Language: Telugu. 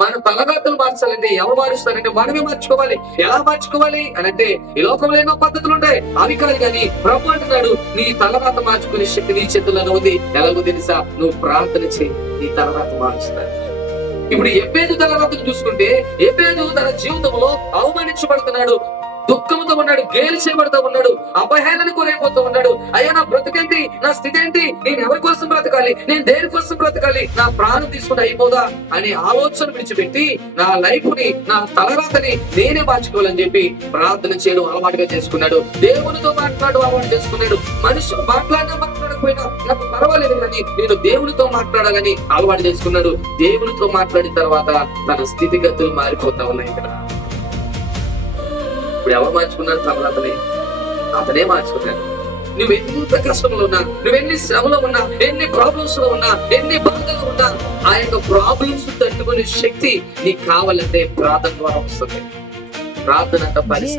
మన తలరాతలు మార్చాలంటే ఎవరు మారుస్తారంటే మనమే మార్చుకోవాలి. ఎలా మార్చుకోవాలి అని అంటే ఈ లోకంలో ఎన్నో పద్ధతులు ఉంటాయి, అవి కాదు. కానీ ప్రభు అంటున్నాడు, నీ తలరాత మార్చుకునే శక్తి నీ చేతుల్లో ఉంది. ఎలాగో తెలుసా? నువ్వు ప్రార్థన చేయి, నీ తలరాత మారుస్తాడు. ఇప్పుడు ఎబ్బేదు తలరాతను చూసుకుంటే, ఎబ్బేదు తన జీవితంలో అవమానించబడుతున్నాడు, దుఃఖంతో ఉన్నాడు, గేలి చేయబడుతూ ఉన్నాడు, అపహేళన గురైపోతూ ఉన్నాడు. అయ్యా నా బ్రతుకేంటి, నా స్థితి ఏంటి, నేను ఎవరి కోసం బ్రతకాలి, నేను దేని కోసం బ్రతకాలి, నా ప్రాణం తీసుకుంటే అయిపోదా అనే ఆలోచన విడిచిపెట్టి నా లైఫ్ ని, నా తలరాతని నేనే మార్చుకోవాలని చెప్పి ప్రార్థన చేయడం అలవాటుగా చేసుకున్నాడు. దేవునితో మాట్లాడడం అలవాటు చేసుకున్నాడు. మనుషులు మాట్లాడకపోయినా నాకు పర్వాలేదు కానీ నేను దేవునితో మాట్లాడాలని అలవాటు చేసుకున్నాడు. దేవునితో మాట్లాడిన తర్వాత తన స్థితిగతులు మారిపోతా ఉన్నాయి. ఇక్కడ ఇప్పుడు ఎవరు మార్చుకున్నారు? తలరాతని అతనే మార్చుకున్నాడు. నువ్వు ఎంత కష్టంలో ఉన్నా, నువ్వు ఎన్ని శ్రమలో ఉన్నా, ఎన్ని ప్రాబ్లమ్స్ లో ఉన్నా, ఎన్ని బాధలు ఉన్నా, ఆ యొక్క ప్రాబ్లమ్స్ తట్టుకునే శక్తి నీకు కావాలంటే ప్రార్థన ద్వారా వస్తుంది. ప్రార్థన అంత పరిస్థితి